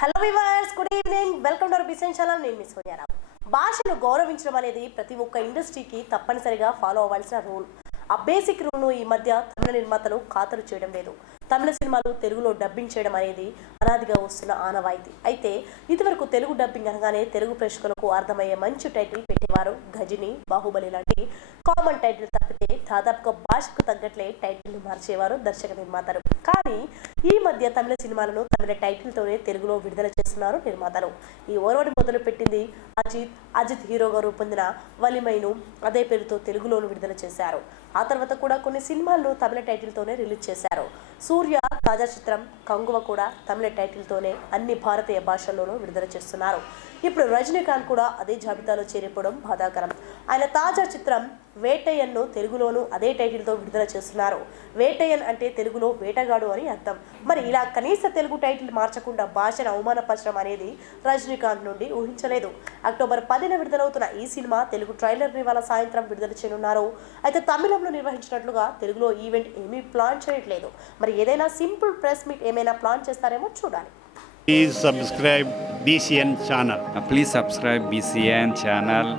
Hello viewers good evening welcome to BCN channel నేను miss Sonia Rao భాషను గౌరవించడం అనేది ప్రతి ఒక్క ఇండస్ట్రీకి తప్పనిసరిగా ఫాలో అవ్వాల్సిన రూల్ ఆ బేసిక్ రూల్ను ఈ మధ్య తమిళ నిర్మాతలు ఖాతరు చేయడం లేదు. తమిళ సినిమాలు తెలుగులో డబ్బింగ్ చేయడం అనేది అనాదిగా వస్తున్న ఆనవాయితీ. అయితే ఇదివరకు తెలుగు డబ్బింగ్ అనగానే తెలుగు ప్రేక్షకులకు అర్థమయ్యే మంచి టైటిల్ పెట్టేవారు గజిని బాహుబలి లాంటి కామన్ టైటిల్ తప్పితే దాదాపుగా భాషకు తగ్గట్లే టైటిల్ మార్చేవారు దర్శక నిర్మాతలు. కానీ ఈ మధ్య తమిళ సినిమాలను తమిళ టైటిల్తోనే తెలుగులో విడుదల చేస్తున్నారు నిర్మాతలు. ఈ ఓరవడి మొదలు పెట్టింది అజిత్ అజిత్ హీరోగా రూపొందిన వలిమైను అదే పేరుతో తెలుగులోను విడుదల చేశారు. ఆ తర్వాత కూడా కొన్ని సినిమాలను తమిళ టైటిల్తోనే రిలీజ్ చేశారు. సూర్య తాజా చిత్రం కంగువ కూడా తమిళ టైటిల్తోనే అన్ని భారతీయ భాషల్లోనూ విడుదల చేస్తున్నారు. ఇప్పుడు రజనీకాంత్ కూడా అదే జాబితాలో చేరిపోవడం బాధాకరం. ఆయన తాజా చిత్రం వేటయ్యన్ను తెలుగులోనూ అదే టైటిల్తో విడుదల చేస్తున్నారు. వేటయ్యన్ అంటే తెలుగులో వేటగాడు అని అర్థం. మరి ఇలా కనీస తెలుగు టైటిల్ మార్చకుండా భాషను అవమానపరచడం అనేది రజనీకాంత్ నుండి ఊహించలేదు. అక్టోబర్ పదిన విడుదలవుతున్న ఈ సినిమా తెలుగు ట్రైలర్ ఇవాళ సాయంత్రం విడుదల చేయనున్నారు అయితే తమిళంలో నిర్వహించినట్లుగా తెలుగులో ఈవెంట్ ఏమీ ప్లాన్ చేయట్లేదు మరి ఏదైనా సింపుల్ ప్రెస్ మీట్ ఏమైనా ప్లాన్ చేస్తారేమో చూడాలి Please subscribe BCN channel. Please subscribe BCN channel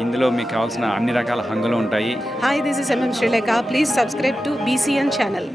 ఇందులో మీకు కావాల్సిన అన్ని రకాల హంగులు ఉంటాయి Hi, this is MM Sri Lanka. Please subscribe to BCN channel.